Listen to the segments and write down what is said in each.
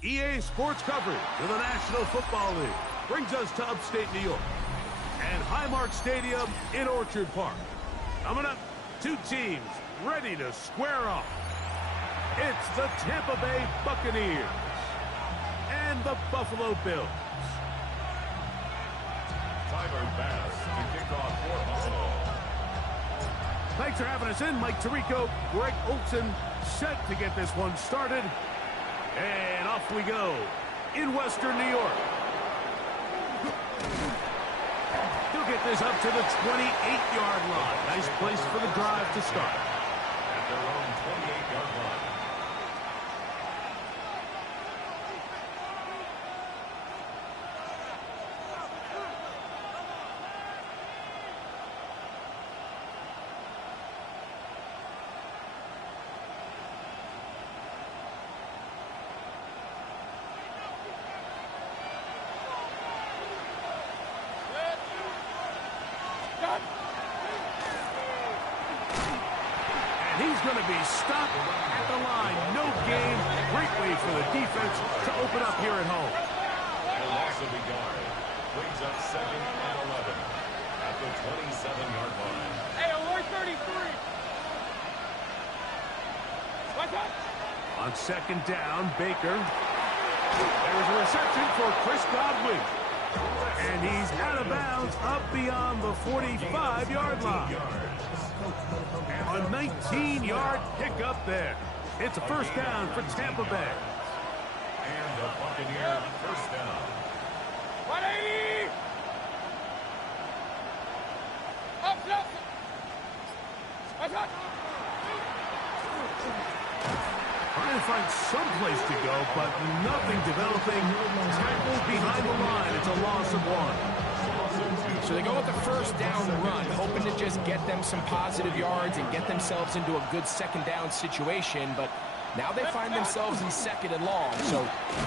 EA Sports coverage of the National Football League brings us to upstate New York and Highmark Stadium in Orchard Park. Coming up, two teams ready to square off. It's the Tampa Bay Buccaneers and the Buffalo Bills. Tyler Bass to kick off for Buffalo. Thanks for having us in. Mike Tirico, Greg Olson set to get this one started. And off we go in Western New York. He'll get this up to the 28-yard line. Nice place for the drive to start. At their own 28-yard line. He's going to be stopped at the line. No gain. Great way for the defense to open up here at home. He'll also be guarded. Brings up 2nd and 11 at the 27-yard line. Hey, alert 33. What's up? On 2nd down, Baker. There's a reception for Chris Godwin. And he's out of bounds up beyond the 45-yard line. A 19-yard pickup there. It's a first down for Tampa Bay. And the Buccaneer first down. 180. Up. What's up? Trying to find some place to go, but nothing developing. Tackled behind the line. It's a loss of 1. So they go with the first down run, hoping to just get them some positive yards and get themselves into a good second down situation, but now they find themselves in 2nd and long. So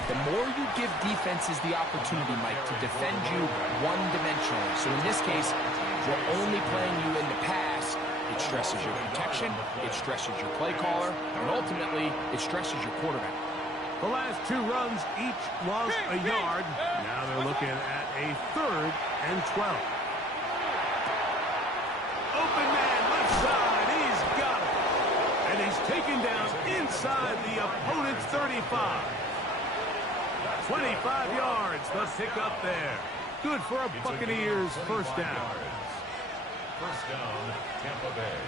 the more you give defenses the opportunity, Mike, to defend you one-dimensionally. So in this case, we're only playing you in the pass. It stresses your protection, it stresses your play caller, and ultimately, it stresses your quarterback. The last two runs each lost a yard. Now they're looking at a 3rd and 12. Open man, left side. He's got it. And he's taken down inside the opponent's 35. 25 yards, the pickup there. Good for a Buccaneers first down. First down, Tampa Bay.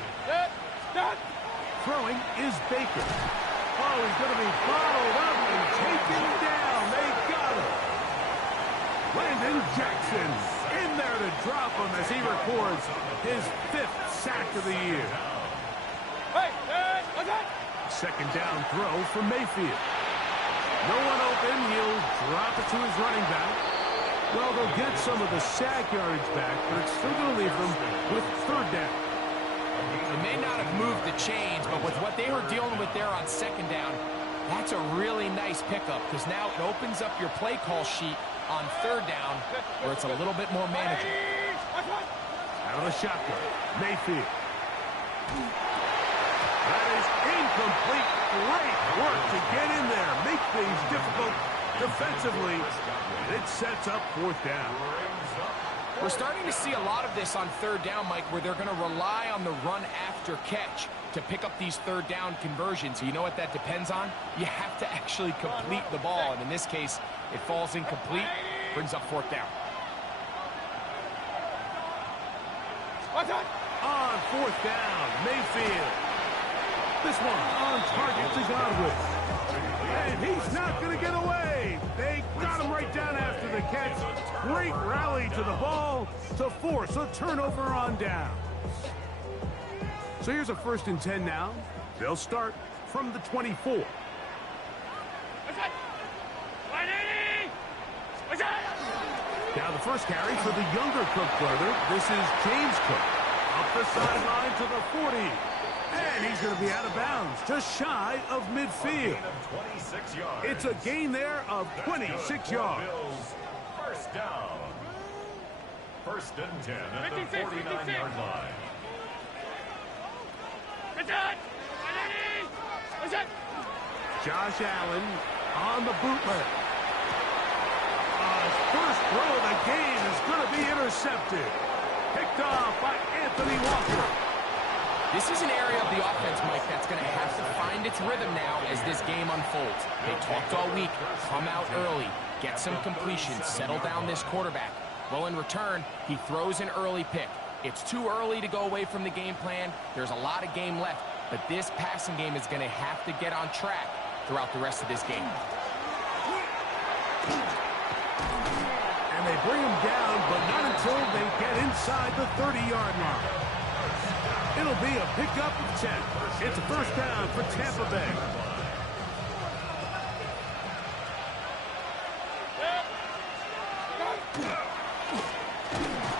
Throwing is Baker. Oh, he's going to be bottled up and taken down. They got him. Landon Jackson in there to drop him as he records his 5th sack of the year. Second down throw for Mayfield. No one open. He'll drop it to his running back. Well, they'll get some of the sack yardage back, but it's still going to leave them with 3rd down. They may not have moved the chains, but with what they were dealing with there on 2nd down, that's a really nice pickup because now it opens up your play call sheet on 3rd down where it's a little bit more manageable. Out of the shotgun, Mayfield. That is incomplete. Great work to get in there, make things difficult defensively, and it sets up 4th down. We're starting to see a lot of this on 3rd down, Mike, where they're going to rely on the run after catch to pick up these 3rd down conversions. So you know what that depends on? You have to actually complete the ball, and in this case, it falls incomplete, brings up 4th down. On 4th down, Mayfield. This one on target to Godwin. And he's not going to get away. They got him right down after the catch. Great rally to the ball to force a turnover on down. So here's a 1st and 10 now. They'll start from the 24. Now the first carry for the younger Cook brother. This is James Cook. Up the sideline to the 40. And he's going to be out of bounds, just shy of midfield. It's a gain there of 26 yards. First down. 1st and 10 at the 49-yard line. Josh Allen on the bootleg. His first throw of the game is going to be intercepted. Picked off by Anthony Walker. This is an area of the offense, Mike, that's going to have to find its rhythm now as this game unfolds. They talked all week, come out early, get some completions, settle down this quarterback. Well, in return, he throws an early pick. It's too early to go away from the game plan. There's a lot of game left, but this passing game is going to have to get on track throughout the rest of this game. And they bring him down, but not until they get inside the 30-yard line. It'll be a pickup of 10. It's a first down for Tampa Bay.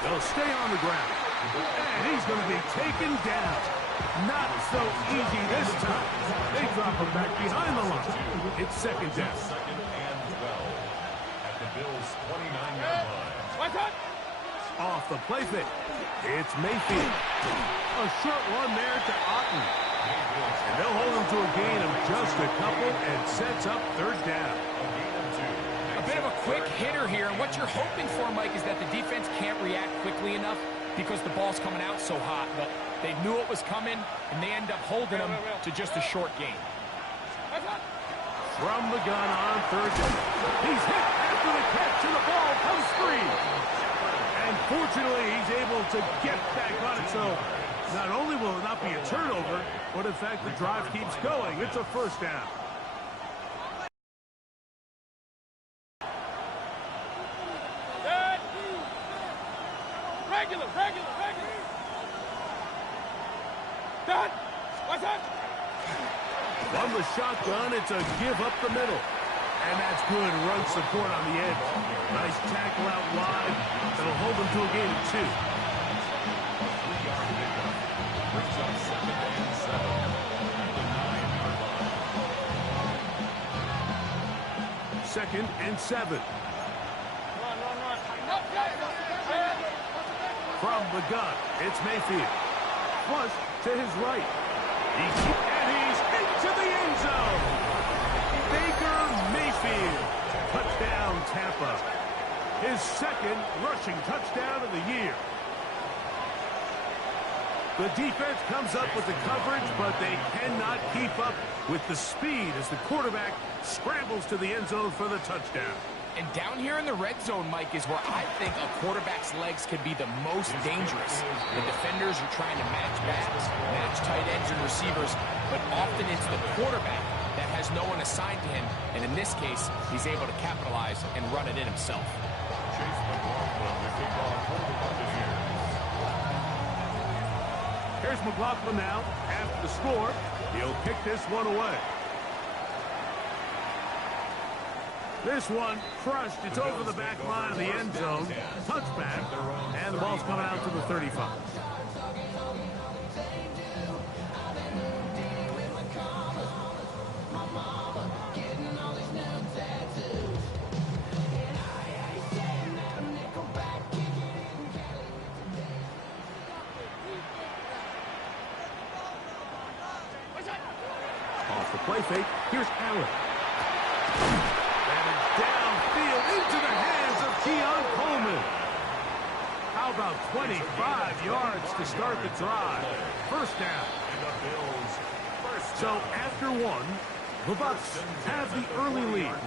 They'll stay on the ground. And he's going to be taken down. Not so easy this time. They drop him back behind the line. It's second down. Second and 12 at the Bills' 29-yard line. Off the play fake. It's Mayfield. A short one there to Otten. And they'll hold him to a gain of just a couple and sets up third down. A bit of a quick hitter here, and what you're hoping for, Mike, is that the defense can't react quickly enough because the ball's coming out so hot, but they knew it was coming, and they end up holding them to just a short gain. From the gun on third down. He's hit after the catch, and the ball comes free. And fortunately, he's able to get back on it, so not only will it not be a turnover, but in fact, the drive keeps going. It's a first down. Regular. Done. What's up? From the shotgun, it's a give up the middle. And that's good run support on the edge. Nice tackle out wide. That'll hold them to a gain of 2. 3-yard pickup. Brings up second and 7 at the 9-yard line. Second and 7. Run. From the gun, it's Mayfield. Flush to his right. And he's into the end zone. Baker Mayfield. Touchdown, Tampa. His second rushing touchdown of the year. The defense comes up with the coverage, but they cannot keep up with the speed as the quarterback scrambles to the end zone for the touchdown. And down here in the red zone, Mike, is where I think a quarterback's legs could be the most dangerous. The defenders are trying to match backs, match tight ends and receivers, but often it's the quarterback that has no one assigned to him, and in this case, he's able to capitalize and run it in himself. Chase McLaughlin, the kickoff for the Buccaneers. Here's McLaughlin now. After the score, he'll kick this one away. This one crushed. It's over the back line of the end zone. Touchback. And the ball's coming out to the 35. Off the play fake. Here's Allen. Downfield into the hands of Keon Coleman. How about 25 yards to start the drive? First down. So after one, the Bucs have the early lead.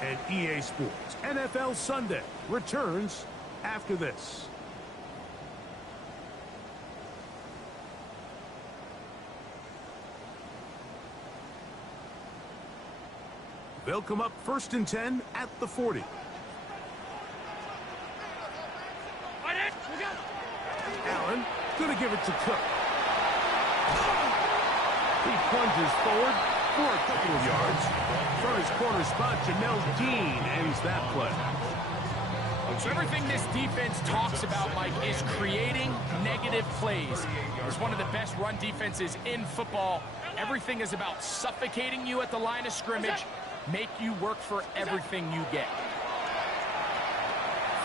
And EA Sports NFL Sunday returns after this. They'll come up first and 10 at the 40. Allen going to give it to Cook. He plunges forward for a couple of yards. From his corner spot, Janelle Dean ends that play. So everything this defense talks about, Mike, is creating negative plays. It's one of the best run defenses in football. Everything is about suffocating you at the line of scrimmage, make you work for everything you get.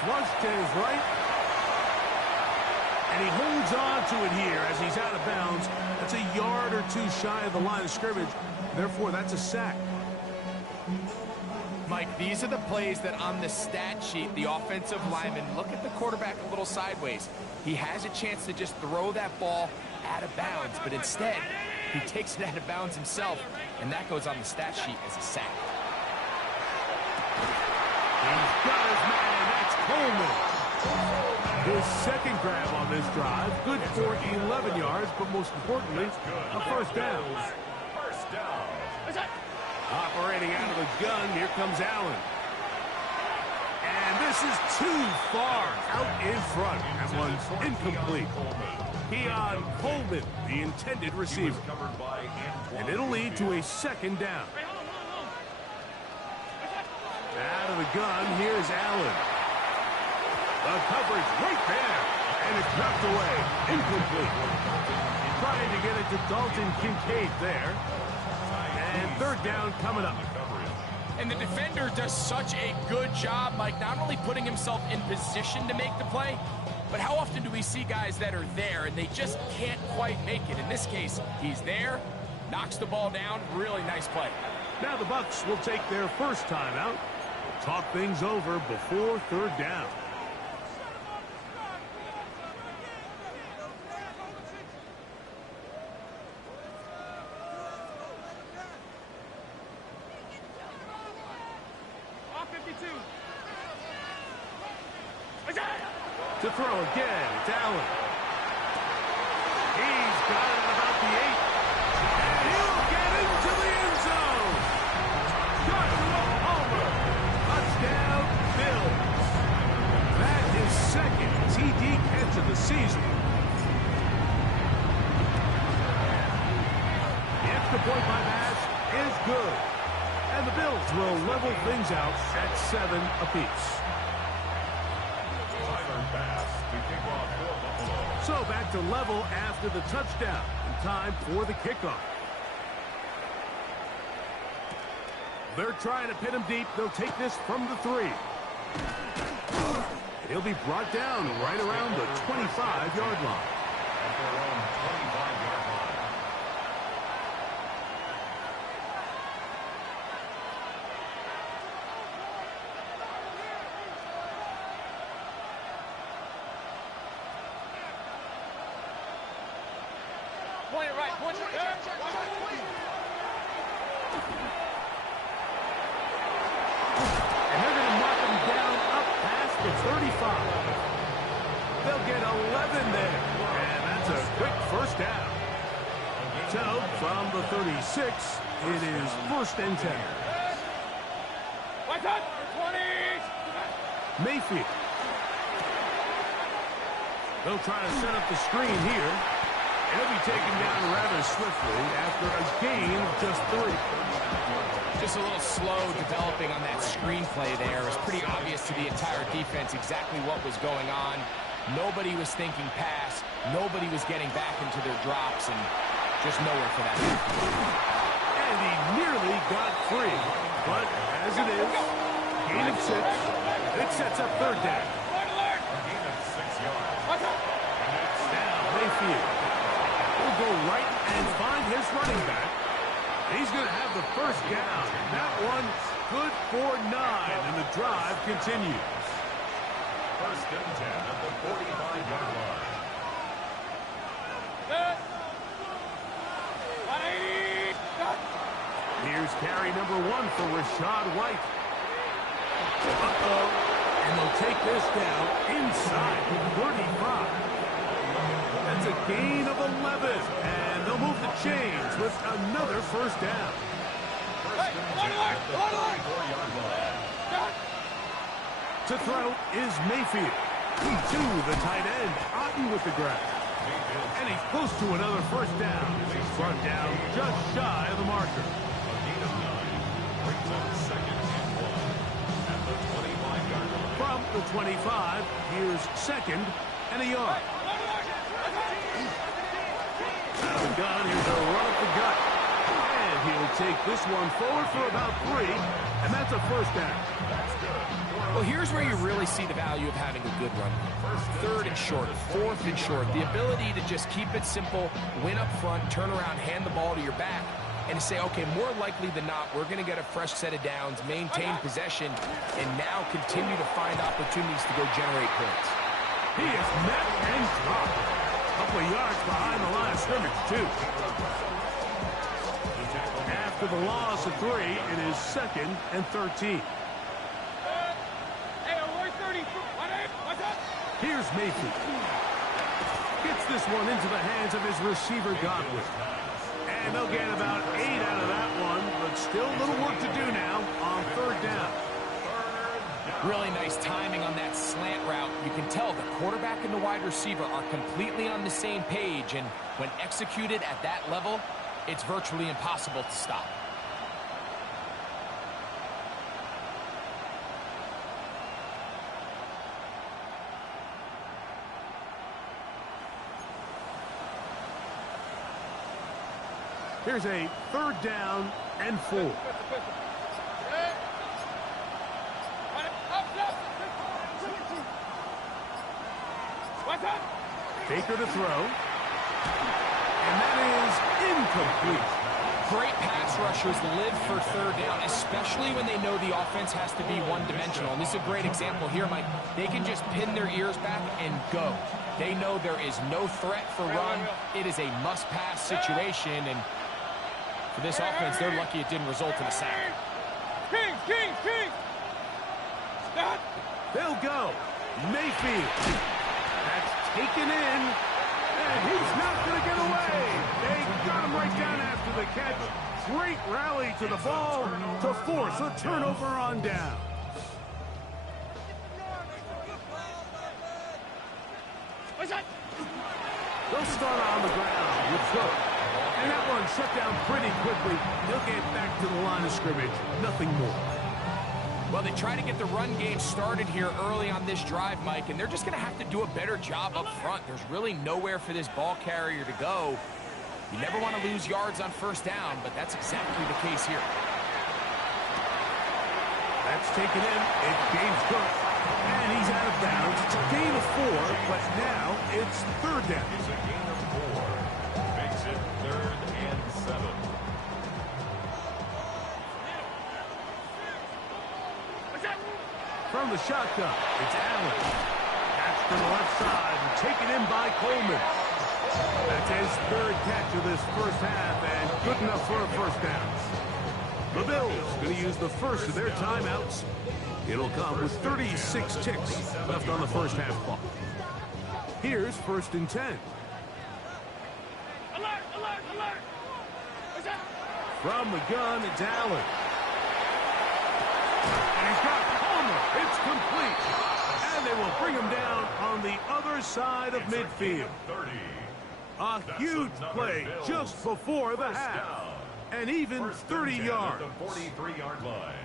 Flush to his right. And he holds on to it here as he's out of bounds. That's a yard or two shy of the line of scrimmage. Therefore, that's a sack. Mike, these are the plays that on the stat sheet, the offensive lineman, look at the quarterback a little sideways. He has a chance to just throw that ball out of bounds, but instead, he takes it out of bounds himself, and that goes on the stat sheet as a sack. He's got his man. That's Coleman. His second grab on this drive, good for 11 yards, but most importantly, a first down. First down. Operating out of the gun, here comes Allen. And this is too far out in front. That one's incomplete. Keon Coleman, the intended receiver. And it'll lead to a second down. Out of the gun, here's Allen. The coverage right there. And it's knocked away. Incomplete. Trying to get it to Dalton Kincaid there. And third down coming up. And the defender does such a good job, Mike, not only putting himself in position to make the play, but how often do we see guys that are there and they just can't quite make it? In this case, he's there, knocks the ball down, really nice play. Now the Bucs will take their first timeout. Talk things over before third down. To throw again, it's Allen. He's got it at about the 8. And he'll get into the end zone. Joshua Palmer. Touchdown, Bills. That is second TD catch of the season. The extra point by Bass is good. And the Bills will level things out at 7 apiece. So back to level after the touchdown. And time for the kickoff. They're trying to pin him deep. They'll take this from the 3. And he'll be brought down right around the 25-yard line. At their own 25-yard line. Point it right, point it right. And they're going to knock him down up past the 35. They'll get 11 there. And that's a quick first down. So from the 36, it is first and 10. What's up? 20. Mayfield. They'll try to set up the screen here. And he'll be taken down rather swiftly after a gain of just 3. Just a little slow developing on that screenplay there. It was pretty obvious to the entire defense exactly what was going on. Nobody was thinking pass. Nobody was getting back into their drops, and just nowhere for that. And he nearly got free. But as it is, gain of 6. It sets up third down. A gain of 6 yards. Now Mayfield will go right and find his running back. He's going to have the first down. That one good for 9, and the drive continues. First and 10 at the 45-yard line. Here's carry number 1 for Rashad White. Uh-oh. And they'll take this down inside the 35. That's a gain of 11. And they'll move the chains with another first down. First and 10 at the 44-yard line. To throw is Mayfield. To the tight end, Otten with the grab. And he's close to another first down. He's brought down just shy of the marker. A gain of 9 brings up second and 1 at the 25-yard line. From the 25, here's second and a yard. Out of the gun, here's a run up the gut. And he'll take this one forward for about 3, and that's a first down. Well, here's where you really see the value of having a good run. Third and short, fourth and short. The ability to just keep it simple, win up front, turn around, hand the ball to your back. and to say, okay, more likely than not, we're going to get a fresh set of downs, maintain possession, and now continue to find opportunities to go generate points. He is met and dropped. A couple of yards behind the line of scrimmage, too. After the loss of 3, it is 2nd and 13. Here's Mayfield. Gets this one into the hands of his receiver, Godwin. And they'll get about 8 out of that one, but still a little work to do now on 3rd down. Really nice timing on that slant route. You can tell the quarterback and the wide receiver are completely on the same page, and when executed at that level, it's virtually impossible to stop. Here's a 3rd down and 4. Baker to throw. And that is incomplete. Great pass rushers live for 3rd down, especially when they know the offense has to be one-dimensional. And this is a great example here, Mike. They can just pin their ears back and go. They know there is no threat for run. It is a must-pass situation, and for this offense, they're lucky it didn't result in a sack. Kings! Stop! They'll go. Mayfield. That's taken in. And he's not going to get away. They got him right down after the catch. Great rally to the ball to force a turnover on down. They'll start on the ground with Cook. And that one shut down pretty quickly. He'll get back to the line of scrimmage. Nothing more. Well, they try to get the run game started here early on this drive, Mike, and they're just going to have to do a better job up front. There's really nowhere for this ball carrier to go. You never want to lose yards on 1st down, but that's exactly the case here. That's taken in. It gains Cook. And he's out of bounds. It's a gain of 4, but now it's 3rd down. It's a gain of 4. Makes it 3rd and 7. From the shotgun, it's Allen. Catch to the left side and taken in by Coleman. That's his 3rd catch of this 1st half and good enough for a 1st down. The Bills going to use the first of their timeouts. It'll come with 36 ticks left on the 1st half clock. Here's 1st and 10. Alert! From the gun, it's Allen. And he's got Palmer. It's complete. And they will bring him down on the other side of midfield. A huge play just before the half. And even 30 yards. The 43-yard line.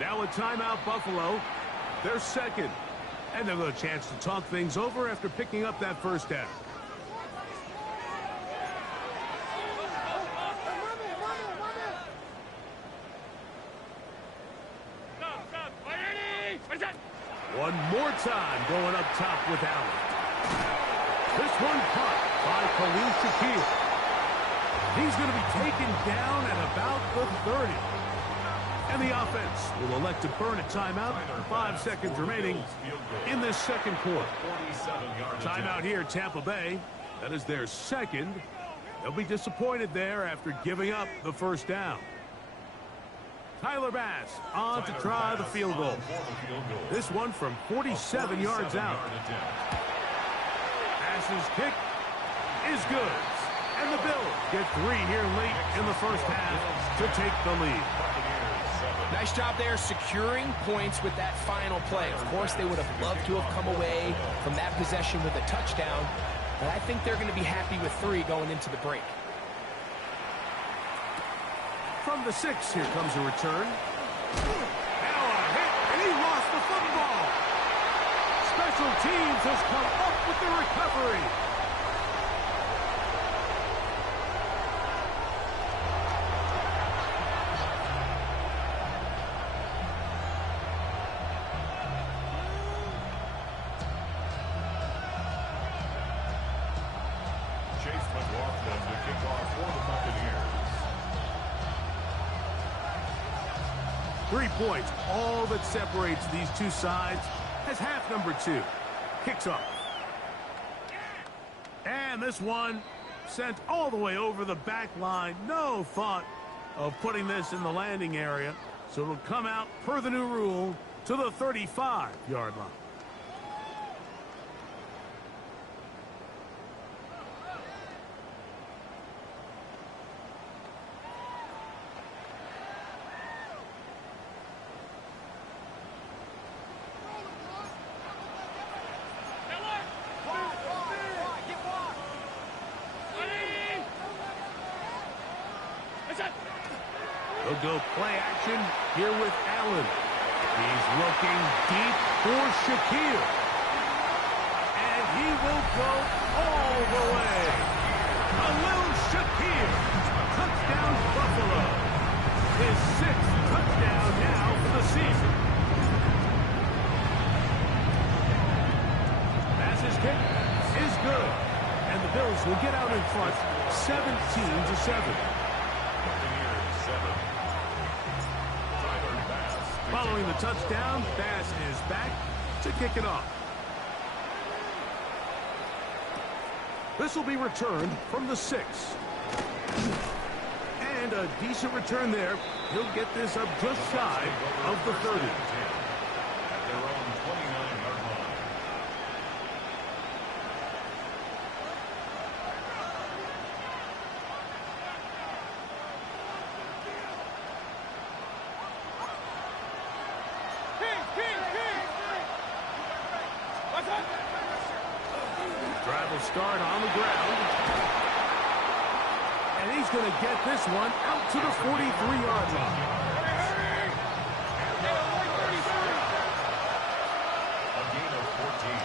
Now a timeout, Buffalo. They're 2nd. And they'll have a chance to talk things over after picking up that 1st down. One more time going up top with Allen. This one caught by Khalil Shakir. He's going to be taken down at about the 30. And the offense will elect to burn a timeout. 5 seconds remaining in this 2nd quarter. Timeout here, Tampa Bay. That is their 2nd. They'll be disappointed there after giving up the 1st down. Tyler Bass on to try the field goal. This one from 47 yards out. Bass's kick is good. And the Bills get 3 here late in the 1st half to take the lead. Nice job there securing points with that final play. Of course, they would have loved to have come away from that possession with a touchdown, but I think they're going to be happy with 3 going into the break. From the 6, here comes a return. Now a hit, and he lost the football. Special teams has come up with the recovery. 3 points, all that separates these two sides as half number 2 kicks off. And this one sent all the way over the back line. No thought of putting this in the landing area. So it'll come out, per the new rule, to the 35-yard line. They'll go play action here with Allen. He's looking deep for Shaquille. And he will go all the way. A little Shaquille. Touchdown Buffalo. His 6th touchdown now for the season. Pass's kick is good. And the Bills will get out in front 17-7. Following the touchdown, Bass is back to kick it off. This will be returned from the 6. And a decent return there. He'll get this up just shy of the 30. At their own 29-yard line. Drive will start on the ground. And he's going to get this one out to the 43-yard line. A gain of 14.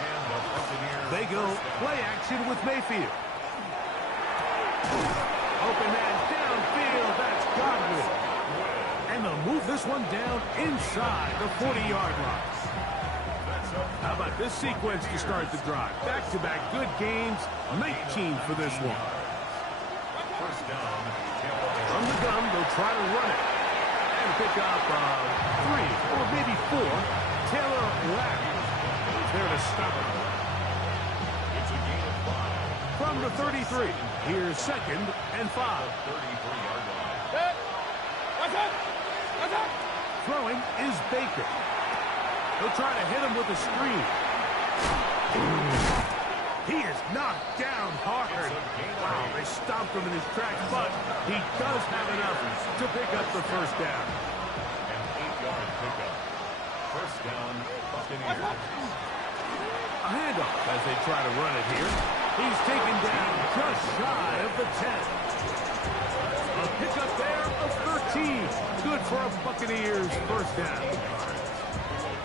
And the Buccaneers. They go play action with Mayfield. Open man downfield. That's Godwin. And they'll move this one down inside the 40-yard line. How about this sequence to start the drive? Back-to-back good games, 19 for this one. First down. From the gun, they'll try to run it. And pick up 3 or maybe 4. Taylor Lapp is there to stop it. It's a gain of 5. From the 33, here's 2nd and 5. 33-yard line. Throwing is Baker. He'll try to hit him with a screen. He is knocked down hard. Wow, they stomped him in his tracks, but he does have enough to pick up the first down. An 8-yard pickup. First down, Buccaneers. A handoff as they try to run it here. He's taken down just shy of the 10. A pickup there of 13. Good for a Buccaneers first down.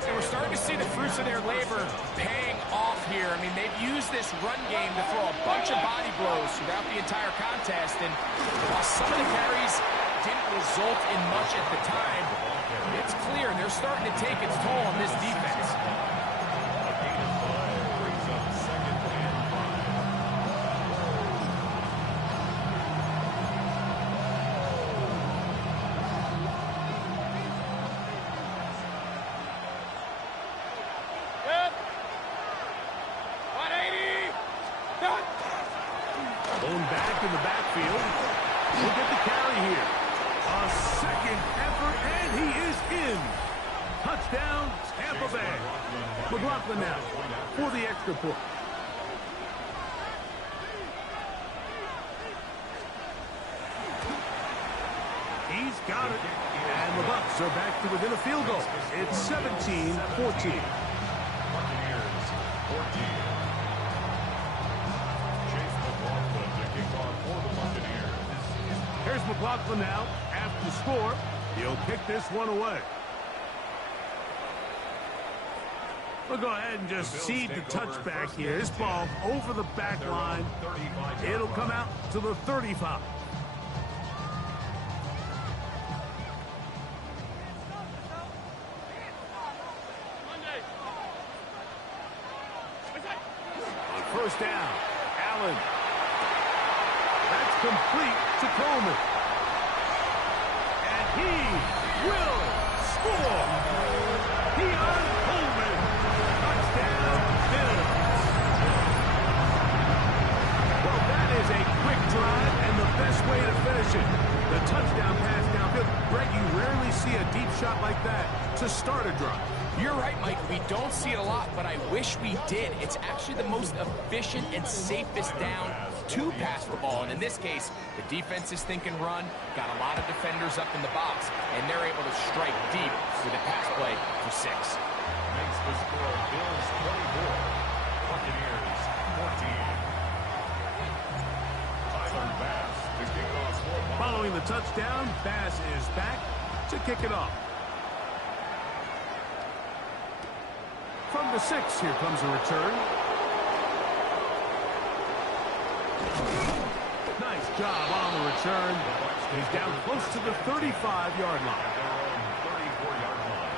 And we're starting to see the fruits of their labor paying off here. I mean, they've used this run game to throw a bunch of body blows throughout the entire contest. And while some of the carries didn't result in much at the time, it's clear they're starting to take its toll on this defense. A gain of 5 brings up 2nd and 5. Back in the backfield. He'll get the carry here. A 2nd effort, and he is in. Touchdown, Tampa Bay. McLaughlin now for the extra point. He's got it. And the Bucs are back to within a field goal. It's 17-14. Buccaneers 14. Here's McLaughlin now after the score. He'll kick this one away. We'll go ahead and just cede the touchback here. This ball over the back line. It'll come out to the 35. On first down, Allen. That's complete to Coleman. And he will score. Keon Coleman. Touchdown, Bills. Well, that is a quick drive and the best way to finish it. The touchdown pass downfield. Brett, you rarely see a deep shot like that to start a drive. You're right, Mike. We don't see it a lot, but I wish we did. It's actually the most efficient and safest down to pass the ball. And in this case, the defense is thinking run, got a lot of defenders up in the box, and they're able to strike deep with a pass play for 6. Makes the score Bills 24, Buccaneers 14. Tyler Bass to kick off for Buccaneers. Following the touchdown, Bass is back to kick it off. From the 6, here comes a return. Nice job on the return. He's down close to the 35-yard line. 34-yard line.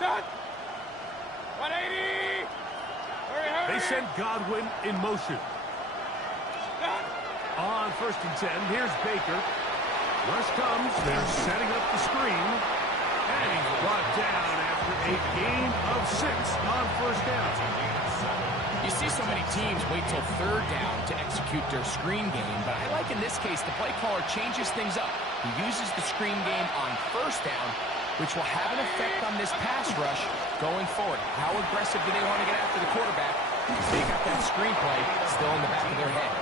Done. 180. Hurry, hurry. They send Godwin in motion. Done. On 1st and 10, here's Baker. Rush comes. They're setting up the screen. And he's brought down after a gain of 6 on 1st down. You see so many teams wait till 3rd down to execute their screen game, but I like in this case the play caller changes things up. He uses the screen game on 1st down, which will have an effect on this pass rush going forward. How aggressive do they want to get after the quarterback? Because they got that screen play still in the back of their head.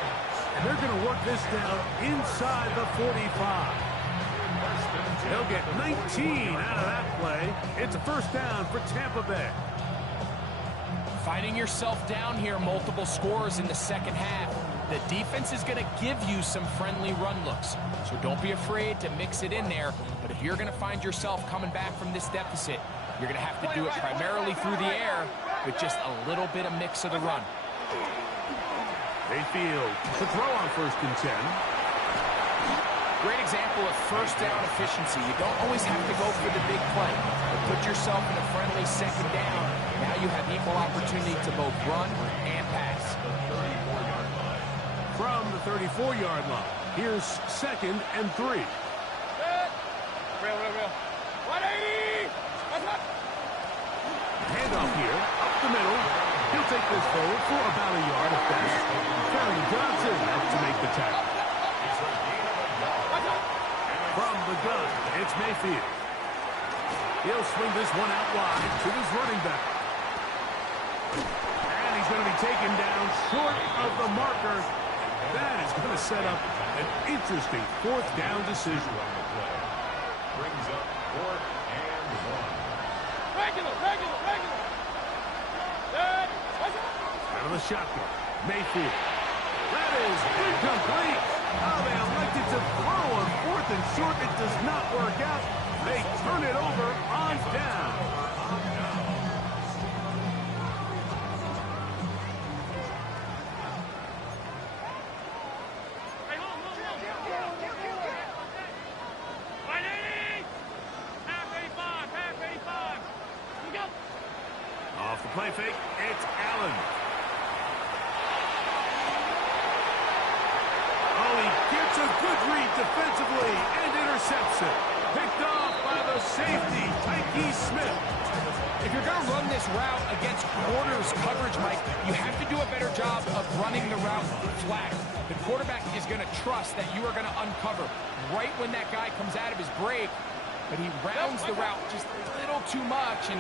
And they're going to work this down inside the 45. They'll get 19 out of that play. It's a 1st down for Tampa Bay. Finding yourself down here, multiple scores in the 2nd half. The defense is going to give you some friendly run looks, so don't be afraid to mix it in there. But if you're going to find yourself coming back from this deficit, you're going to have to do it primarily through the air with just a little bit of mix of the run. Mayfield to throw on 1st and 10. Great example of 1st down efficiency. You don't always have to go for the big play, but put yourself in a friendly 2nd down. Now you have equal opportunity to both run and pass. From the 34-yard line, here's 2nd and 3. Real. 180. What's up? Handoff here, up the middle. He'll take this forward for about a yard at best. Carrying Johnson up to make the tackle. From the gun, it's Mayfield. He'll swing this one out wide to his running back. And he's going to be taken down short of the marker. That is going to set up an interesting 4th down decision. Brings up 4th and 1. Regular. Done. What's up? Out of the shotgun, Mayfield. That is incomplete. Oh, they elected to throw on 4th and short. It does not work out. They turn it over on down. Off the play fake, it's Allen. Oh, he gets a good read defensively and intercepts it. Picked off by the safety, Tyke Smith. If you're going to run this route against quarters coverage, Mike, you have to do a better job of running the route flatter. The quarterback is going to trust that you are going to uncover right when that guy comes out of his break, but he rounds the route just a little too much and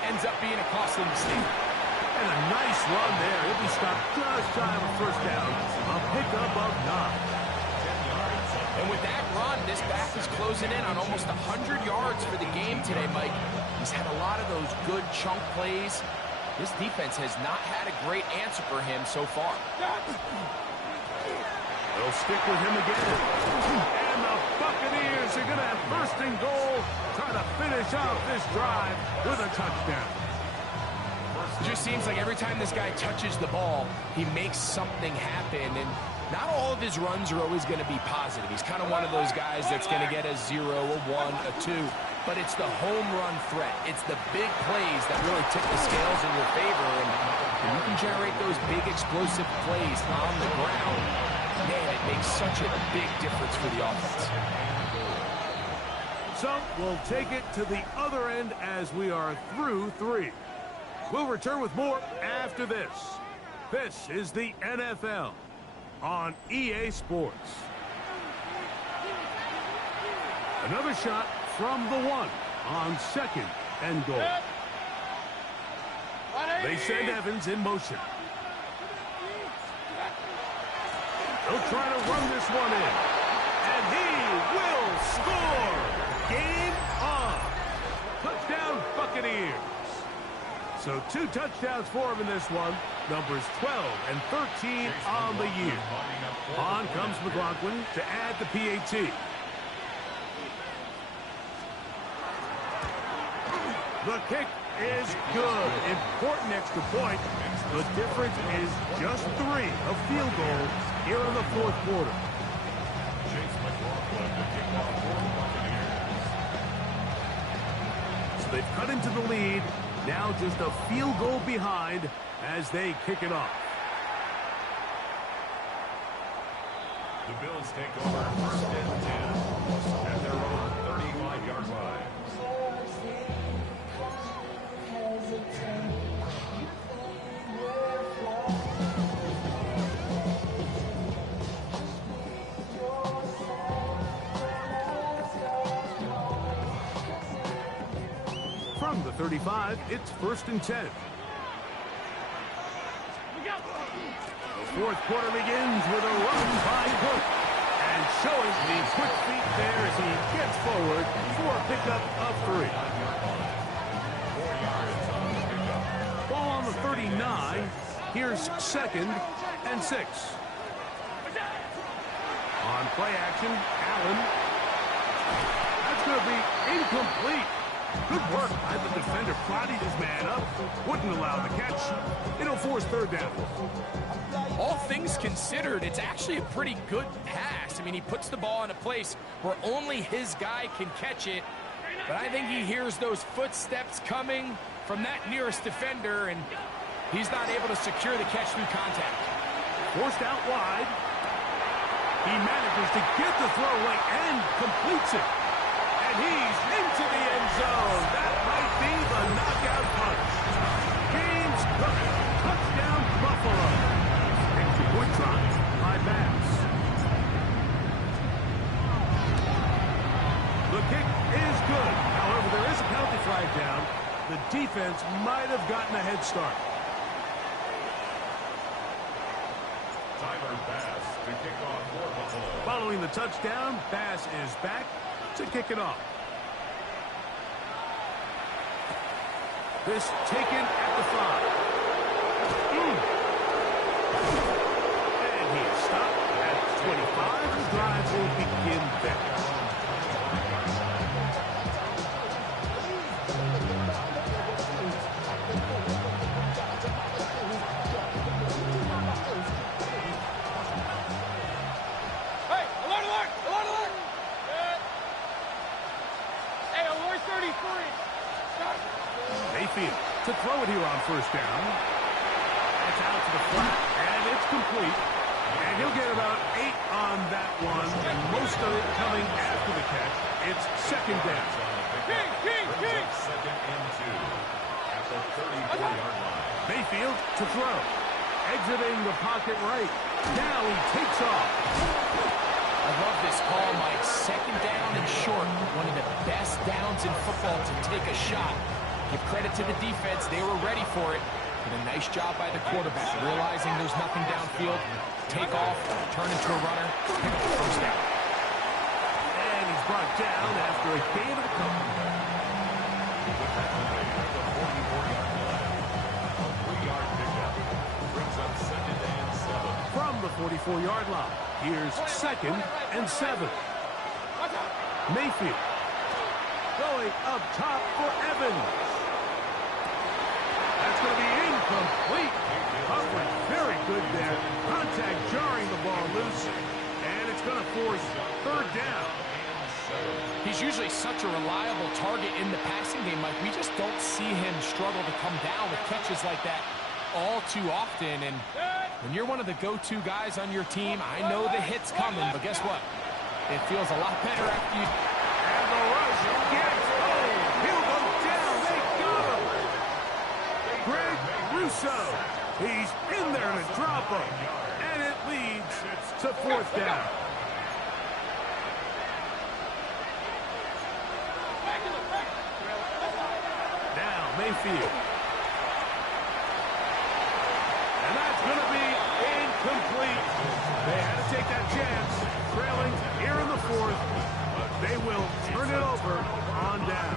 ends up being a costly mistake. And a nice run there. He'll be stopped just shy of a 1st down. A pickup of 9. And with that run, this back is closing in on almost 100 yards for the game today, Mike. He's had a lot of those good chunk plays. This defense has not had a great answer for him so far. They'll stick with him again. And the Buccaneers are going to have 1st and goal, trying to finish off this drive with a touchdown. It just seems like every time this guy touches the ball, he makes something happen, and not all of his runs are always going to be positive. He's kind of one of those guys that's going to get a 0, a 1, a 2, but it's the home run threat. It's the big plays that really tip the scales in your favor, and when you can generate those big explosive plays on the ground, man, it makes such a big difference for the offense. So we'll take it to the other end as we are through 3. We'll return with more after this. This is the NFL on EA Sports. Another shot from the 1 on 2nd and goal. They send Evans in motion. He'll try to run this one in. And he will score! Game on! Touchdown, Buccaneers! So 2 touchdowns for him in this one. Numbers 12 and 13 on the year. On comes McLaughlin to add the PAT. The kick is good. Important extra point. The difference is just 3 of field goals here in the 4th quarter. So they've cut into the lead. Now just a field goal behind as they kick it off. The Bills take over 1st and 10 at their own 35-yard line. From the 35, it's 1st and 10. The 4th quarter begins with a run by Cook. And showing the quick feet there as he gets forward for a pickup of 3. Ball on the 39. Here's 2nd and 6. On play action, Allen. That's going to be incomplete. Good work by the defender, prodding his man up, wouldn't allow the catch. It'll force 3rd down. All things considered, it's actually a pretty good pass. I mean, he puts the ball in a place where only his guy can catch it, but I think he hears those footsteps coming from that nearest defender, and he's not able to secure the catch through contact. Forced out wide. He manages to get the throw away and completes it. And he's into the end zone. That might be the knockout punch. James Cook, touchdown Buffalo. Extra point try by Bass. The kick is good. However, there is a penalty flag down. The defense might have gotten a head start. Tyler Bass to kick off for Buffalo. Following the touchdown, Bass is back to kick it off. This taken at the 5. And he is stopped at 25. The drive will begin there. Hey, alert, alert, alert, alert. Hey, alert 33. Stop. Mayfield to throw it here on 1st down. That's out to the flat, and it's complete. And he'll get about 8 on that one, and most of it coming after the catch. It's 2nd down. King, king, king. 2nd and 2 at the 34-yard line. Mayfield to throw. Exiting the pocket right. Now he takes off. I love this call, Mike. 2nd down and short. One of the best downs in football to take a shot. Give credit to the defense. They were ready for it. But a nice job by the quarterback, realizing there's nothing downfield. Take off, turn into a runner, pick up the 1st down. And he's brought down after a gain of a couple. From the 44-yard line, here's 2nd and 7. Mayfield going up top for Evans. That's going to be usually such a reliable target in the passing game, Mike. We just don't see him struggle to come down with catches like that all too often. And when you're one of the go-to guys on your team, I know the hit's coming, but guess what? It feels a lot better after you... And the rush gets home. He'll go down. They got him. Greg Russo. He's in there to drop him. And it leads to fourth down. Now Mayfield. And that's going to be incomplete. They had to take that chance, trailing here in the fourth, but they will turn it over on down.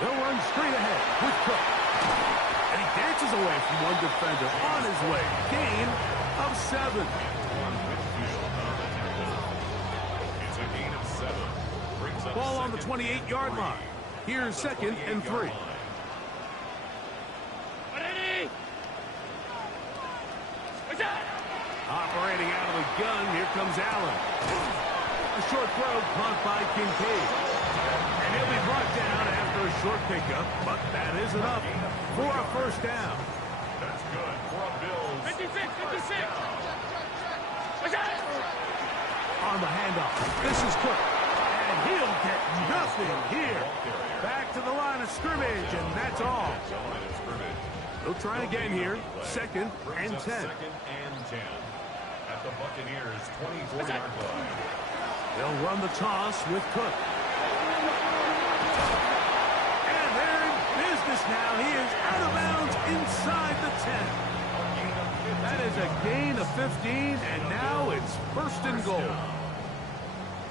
They'll run straight ahead with Cook. And he dances away from one defender on his way. Gain of 7. It's a gain of 7. Brings up Ball on the second 28-yard line. Here's second and 3. Operating out of the gun, here comes Allen. A short throw caught by Kincaid. And he'll be brought down after a short pickup, but that is enough for a first down. That's good for a Bills. 56. On the handoff, this is Cook. And he'll get nothing here. Back to the line of scrimmage, and that's all. They'll try again here. Second and 10. Second and 10. At the Buccaneers' 24-yard line. They'll run the toss with Cook. And they're in business now. He is out of bounds inside the 10. That is a gain of 15, and now it's first and goal.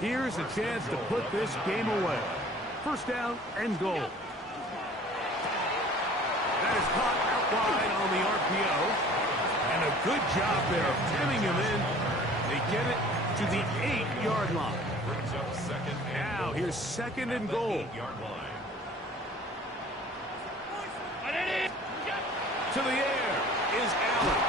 Here's a chance to put this game away. First down and goal. That is caught out wide on the RPO. And a good job there of pinning him in. They get it to the 8-yard line. Brings up second and Now here's second and goal. 8-yard line. To the air is Allen.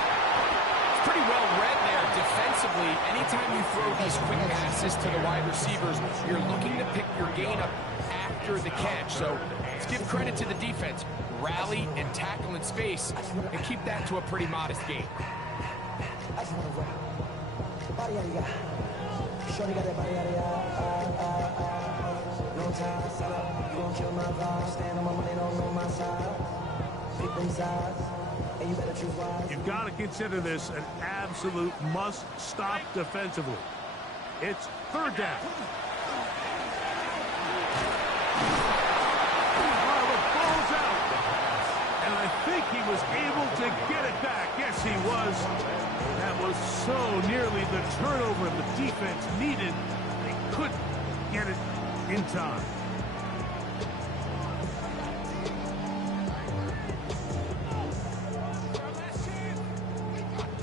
It's pretty well read there defensively. Anytime you throw these quick passes to the wide receivers, you're looking to pick your gain up after the catch. So let's give credit to the defense. Rally and tackle in space and keep that to a pretty modest gain. You've got to consider this an absolute must-stop defensively. It's third down. I think he was able to get it back. Yes, he was. That was so nearly the turnover the defense needed. They couldn't get it in time.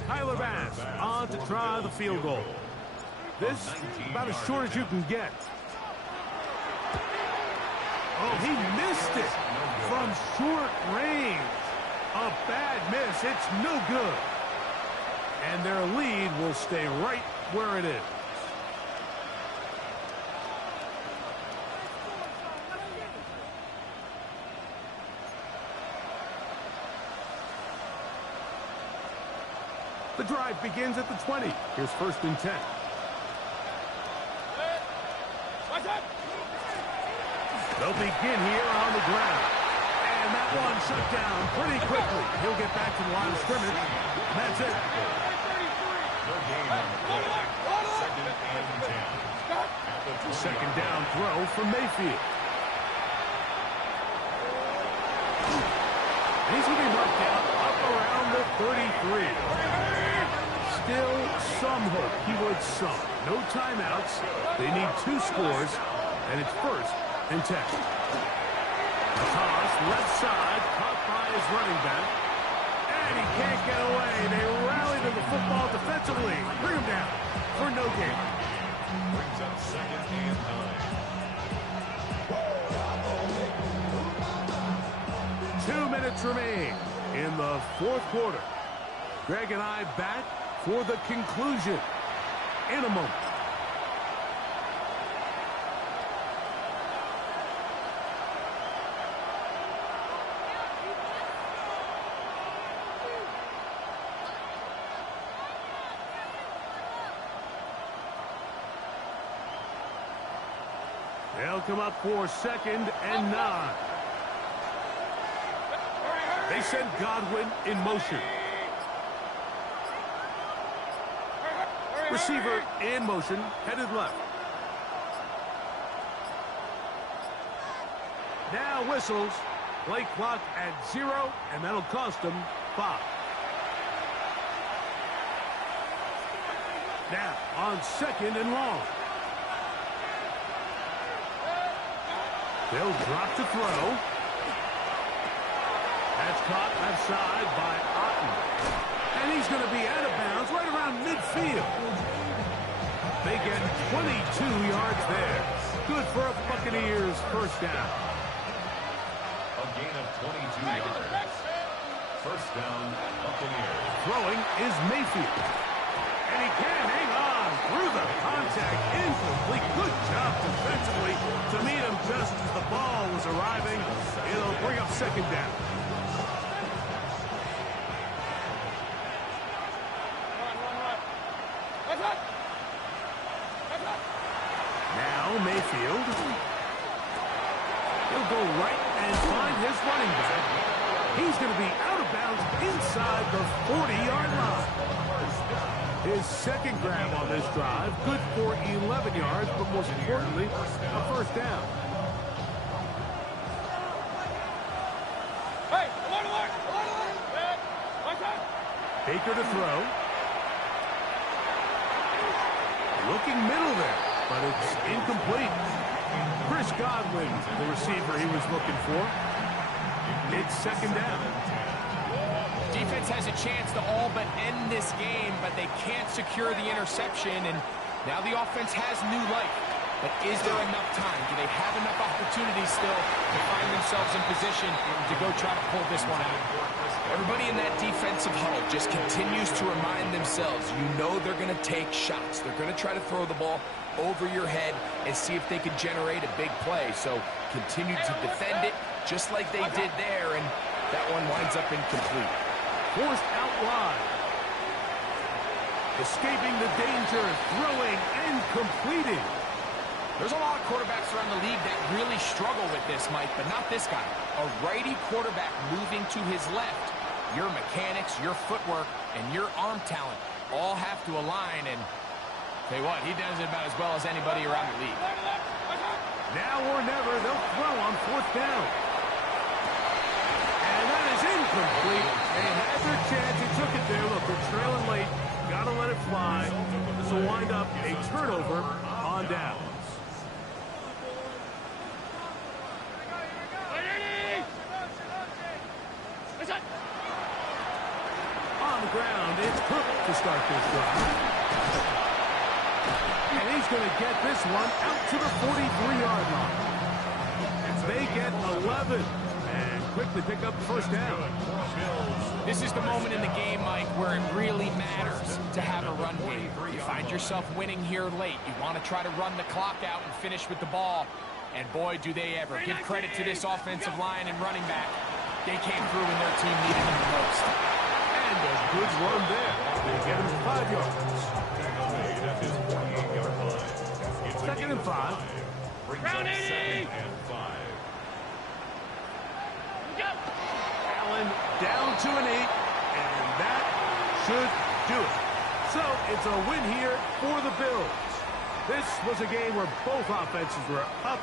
Tyler Bass on to try the field goal. This is about as short as you can get. Oh, he missed it from short range. A bad miss. It's no good. And their lead will stay right where it is. The drive begins at the 20. Here's first and 10. They'll begin here on the ground. And that one shut down pretty quickly. He'll get back to the line of scrimmage. And that's it. No gain on the play. Second and 10. At the 20. Second down throw from Mayfield. And he's going to be marked down up around the 33. Still some hope he would some. No timeouts. They need 2 scores. And it's first and 10. The toss, left side, caught by his running back. And he can't get away. They rally to the football defensively. Bring him down for no gain. Brings up second and 9. 2 minutes remain in the fourth quarter. Greg and I back for the conclusion in a moment. They'll come up for 2nd and 9. They send Godwin in motion. Receiver in motion, headed left. Now whistles. Play clock at 0, and that'll cost them 5. Now on 2nd and long. They'll drop to throw. That's caught left side by Otten. And he's going to be out of bounds right around midfield. They get 22 yards there. Good for a Buccaneers first down. A gain of 22 yards. First down, Buccaneers. Throwing is Mayfield. And he can hang on through the contact. Incomplete. Good job defensively to meet him just as the ball was arriving. It'll bring up 2nd down. Now Mayfield. He'll go right and find his running back. He's going to be out of bounds inside the 40-yard line. His 2nd grab on this drive, good for 11 yards, but most importantly, a first down. Hey, alert! Baker to throw. Looking middle there, but it's incomplete. Chris Godwin, the receiver he was looking for. It's 2nd down. Defense has a chance to all but end this game, but they can't secure the interception, and now the offense has new life. But is there enough time? Do they have enough opportunities still to find themselves in position to go try to pull this one out? Everybody in that defensive huddle just continues to remind themselves, you know they're going to take shots. They're going to try to throw the ball over your head and see if they can generate a big play. So continue to defend it just like they did there, and that one winds up incomplete. Forced out wide. Escaping the danger, throwing and completing. There's a lot of quarterbacks around the league that really struggle with this, Mike, but not this guy. A righty quarterback moving to his left. Your mechanics, your footwork, and your arm talent all have to align, and tell you what, he does it about as well as anybody around the league. Now or never, they'll throw on 4th down. And that is incomplete. They had their chance. They took it there. Look, they're trailing late. Got to let it fly. This will wind up a turnover on downs. On the ground, it's Cook to start this drive. And he's going to get this one out to the 43-yard line. They get 11 and quickly pick up the first down. This is the moment in the game, Mike, where it really matters to have a run game. You find yourself winning here late. You want to try to run the clock out and finish with the ball. And boy, do they ever. Give credit to this offensive line and running back. They came through when their team needed them the most. And a good run there. They get him 5 yards. 2nd and 5. Round 80! Allen down to an 8, and that should do it. So it's a win here for the Bills. This was a game where both offenses were up